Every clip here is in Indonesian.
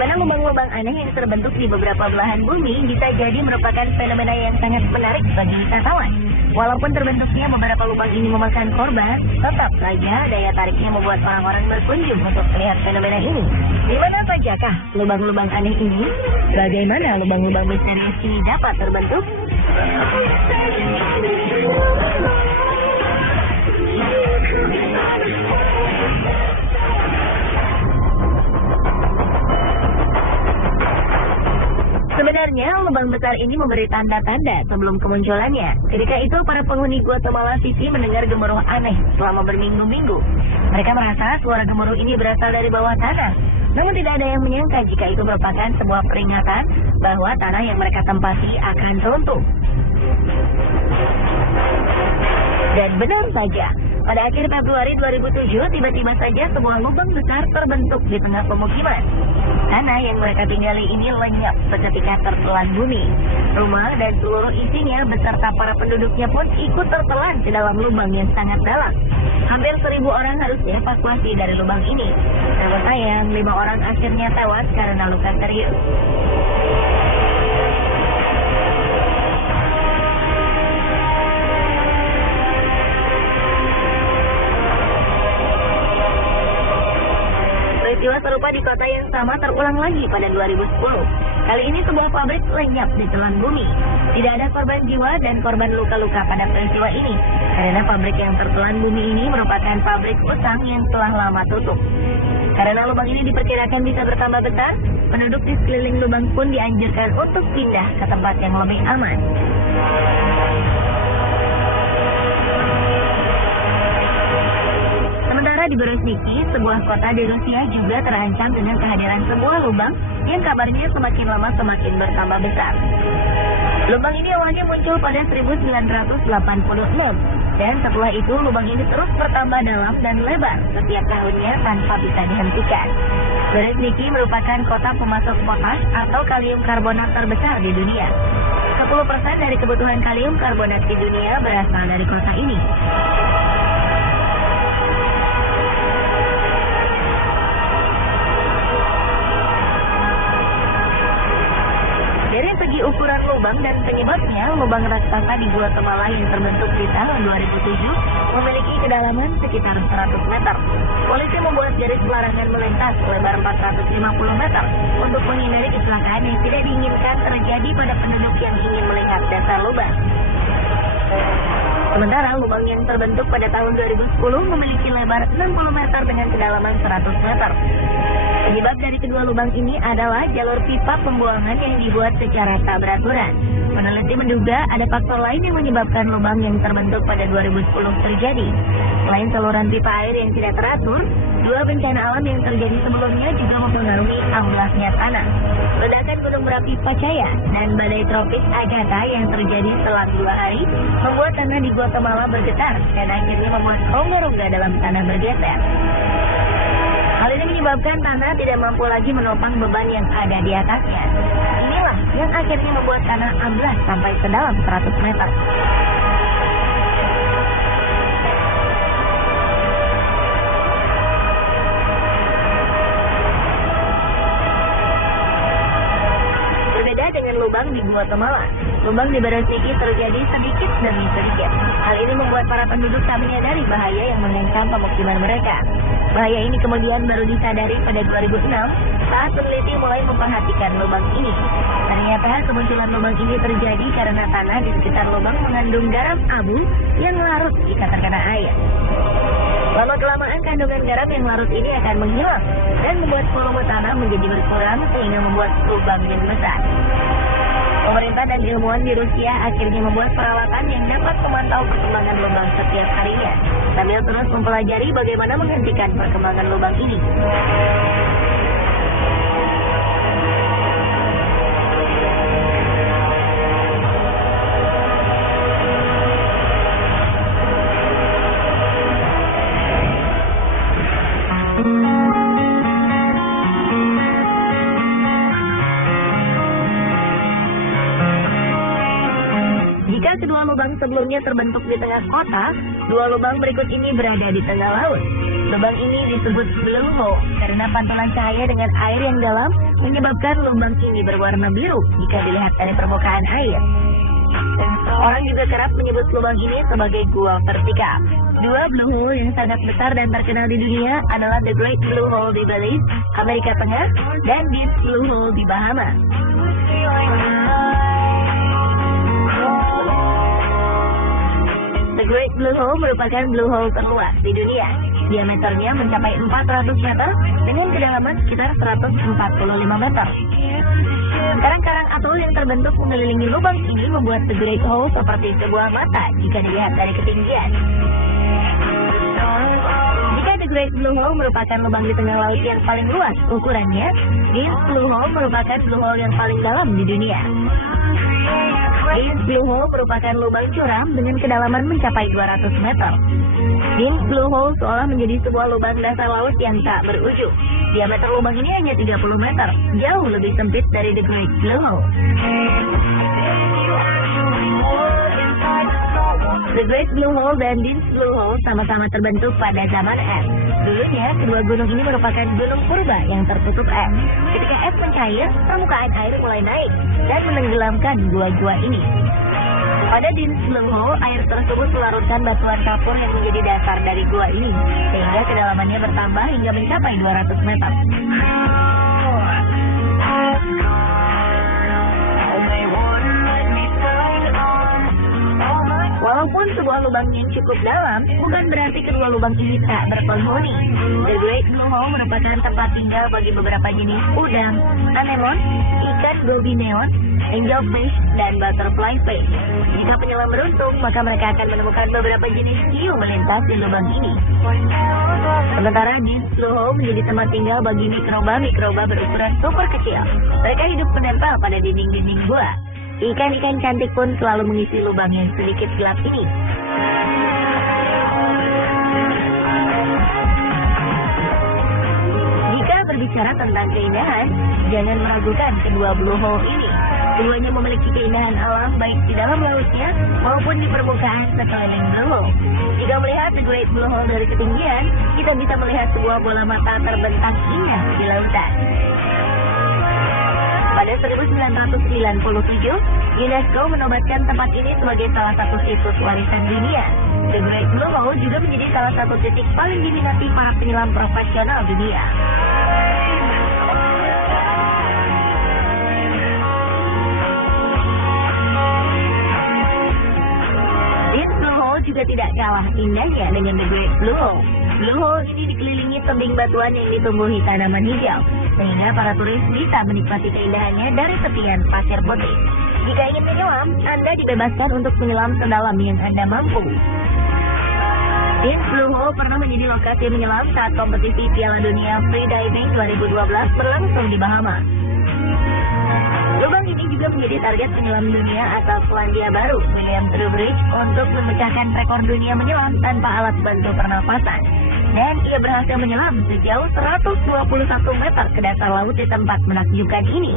Fenomena lubang-lubang aneh yang terbentuk di beberapa belahan bumi bisa jadi merupakan fenomena yang sangat menarik bagi wisatawan. Walaupun terbentuknya beberapa lubang ini memakan korban, tetap saja daya tariknya membuat orang-orang berkunjung untuk melihat fenomena ini. Di mana sajakah lubang-lubang aneh ini? Bagaimana lubang-lubang misterius ini dapat terbentuk? Sebenarnya, lubang besar ini memberi tanda-tanda sebelum kemunculannya. Ketika itu, para penghuni Guatemala City mendengar gemuruh aneh selama berminggu-minggu. Mereka merasa suara gemuruh ini berasal dari bawah tanah. Namun tidak ada yang menyangka jika itu merupakan sebuah peringatan bahwa tanah yang mereka tempati akan runtuh. Dan benar saja, pada akhir Februari 2007, tiba-tiba saja sebuah lubang besar terbentuk di tengah pemukiman. Tanah yang mereka tinggali ini lenyap seketika tertelan bumi. Rumah dan seluruh isinya beserta para penduduknya pun ikut tertelan ke dalam lubang yang sangat dalam. Hampir 1.000 orang harus dievakuasi dari lubang ini. Namun sayang, 5 orang akhirnya tewas karena luka serius. Peristiwa serupa di kota yang sama terulang lagi pada 2010. Kali ini sebuah pabrik lenyap di telan bumi. Tidak ada korban jiwa dan korban luka-luka pada peristiwa ini, karena pabrik yang tertelan bumi ini merupakan pabrik utang yang telah lama tutup. Karena lubang ini diperkirakan bisa bertambah besar, penduduk di sekeliling lubang pun dianjurkan untuk pindah ke tempat yang lebih aman. Di Berezhniki, sebuah kota di Rusia juga terancam dengan kehadiran sebuah lubang yang kabarnya semakin lama semakin bertambah besar. Lubang ini awalnya muncul pada 1986, dan setelah itu lubang ini terus bertambah dalam dan lebar setiap tahunnya tanpa bisa dihentikan. Berezhniki merupakan kota pemasok potas atau kalium karbonat terbesar di dunia. 10% dari kebutuhan kalium karbonat di dunia berasal dari kota ini. Dari segi ukuran lubang dan penyebabnya, lubang raksasa di Guatemala yang terbentuk di tahun 2007 memiliki kedalaman sekitar 100 meter. Polisi membuat garis pelarangan melintas lebar 450 meter untuk menghindari kecelakaan yang tidak diinginkan terjadi pada penduduk yang ingin melihat dasar lubang. Sementara lubang yang terbentuk pada tahun 2010 memiliki lebar 60 meter dengan kedalaman 100 meter. Penyebab dari kedua lubang ini adalah jalur pipa pembuangan yang dibuat secara tak beraturan. Peneliti menduga ada faktor lain yang menyebabkan lubang yang terbentuk pada 2010 terjadi. Selain saluran pipa air yang tidak teratur, dua bencana alam yang terjadi sebelumnya juga mempengaruhi amblasnya tanah. Ledakan gunung berapi Pacaya dan badai tropis Agatha yang terjadi selang 2 hari membuat tanah di Guatemala bergetar dan akhirnya membuat rongga-rongga dalam tanah bergeser. Hal ini menyebabkan tanah tidak mampu lagi menopang beban yang ada di atasnya. Inilah yang akhirnya membuat tanah amblas sampai sedalam 100 meter. Berbeda dengan lubang di Guatemala, lubang di Berezhniki terjadi sedikit demi sedikit. Hal ini membuat para penduduk tak menyadari bahaya yang mengancam pemukiman mereka. Bahaya ini kemudian baru disadari pada 2006 saat peneliti mulai memperhatikan lubang ini. Ternyata kemunculan lubang ini terjadi karena tanah di sekitar lubang mengandung garam abu yang larut jika terkena air. Lama-kelamaan kandungan garam yang larut ini akan menghilang dan membuat volume tanah menjadi berkurang sehingga membuat lubang yang besar. Pemerintah dan ilmuwan di Rusia akhirnya membuat peralatan yang dapat memantau perkembangan lubang setiap harinya, sambil terus mempelajari bagaimana menghentikan perkembangan lubang ini. Jika kedua lubang sebelumnya terbentuk di tengah kota, dua lubang berikut ini berada di tengah laut. Lubang ini disebut blue hole karena pantulan cahaya dengan air yang dalam menyebabkan lubang ini berwarna biru jika dilihat dari permukaan air. Orang juga kerap menyebut lubang ini sebagai gua vertikal. Dua blue hole yang sangat besar dan terkenal di dunia adalah The Great Blue Hole di Belize, Amerika Tengah, dan Deep Blue Hole di Bahamas. The Great Blue Hole merupakan blue hole terluas di dunia. Diameternya mencapai 400 meter dengan kedalaman sekitar 145 meter. Karang-karang atol yang terbentuk mengelilingi lubang ini membuat The Great Hole seperti sebuah mata jika dilihat dari ketinggian. Jika The Great Blue Hole merupakan lubang di tengah laut yang paling luas ukurannya, Deep Blue Hole merupakan blue hole yang paling dalam di dunia. Deep Blue Hole merupakan lubang curam dengan kedalaman mencapai 200 meter. Deep Blue Hole seolah menjadi sebuah lubang dasar laut yang tak berujung. Diameter lubang ini hanya 30 meter, jauh lebih sempit dari The Great Blue Hole. The Great Blue Hole dan Deep Blue Hole sama-sama terbentuk pada zaman es. Dulunya, kedua gunung ini merupakan gunung purba yang tertutup es. Ketika es mencair, permukaan air mulai naik dan menenggelamkan gua-gua ini. Pada Deep Blue Hole, air tersebut melarutkan batuan kapur yang menjadi dasar dari gua ini, sehingga kedalamannya bertambah hingga mencapai 200 meter. Walaupun sebuah lubang yang cukup dalam, bukan berarti kedua lubang ini tak berpenghuni. The Great Blue Hole merupakan tempat tinggal bagi beberapa jenis udang, anemon, ikan gobi neon, angelfish, dan butterfly fish. Jika penyelam beruntung, maka mereka akan menemukan beberapa jenis hiu melintas di lubang ini. Sementara Deep Blue Hole menjadi tempat tinggal bagi mikroba-mikroba berukuran super kecil. Mereka hidup menempel pada dinding-dinding gua. Ikan-ikan cantik pun selalu mengisi lubang yang sedikit gelap ini. Jika berbicara tentang keindahan, jangan meragukan kedua blue hole ini. Keduanya memiliki keindahan alam baik di dalam lautnya maupun di permukaan sekeliling blue hole. Jika melihat The Great Blue Hole dari ketinggian, kita bisa melihat sebuah bola mata terbentang indah di lautan. Pada 1997, UNESCO menobatkan tempat ini sebagai salah satu situs warisan dunia. The Great Blue Hole juga menjadi salah satu titik paling diminati para penyelam profesional dunia. Deep Blue Hole juga tidak kalah indahnya dengan The Great Blue Hole. Blue Hole ini dikelilingi tebing batuan yang ditumbuhi tanaman hijau, sehingga para turis bisa menikmati keindahannya dari tepian pasir putih. Jika ingin menyelam, Anda dibebaskan untuk menyelam sedalam yang Anda mampu. Deep Blue Hole pernah menjadi lokasi menyelam saat kompetisi Piala Dunia Free Diving 2012 berlangsung di Bahamas. Lubang ini juga menjadi target penyelam dunia asal Selandia Baru, William Trowbridge, untuk memecahkan rekor dunia menyelam tanpa alat bantu pernapasan. Dan ia berhasil menyelam sejauh 121 meter ke dasar laut di tempat menakjubkan ini.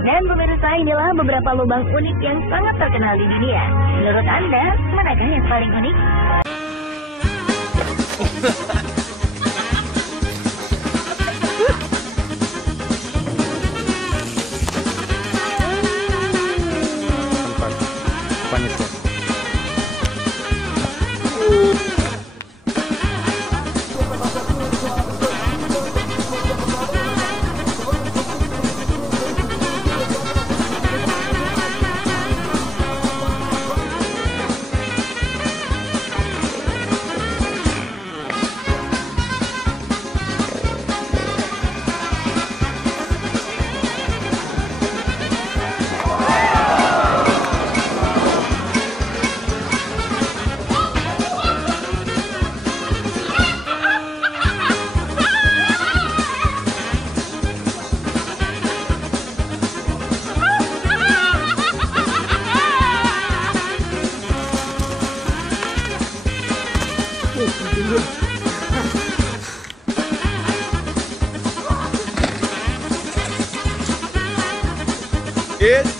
Dan pemirsa, inilah beberapa lubang unik yang sangat terkenal di dunia. Menurut Anda, manakah yang paling unik? It's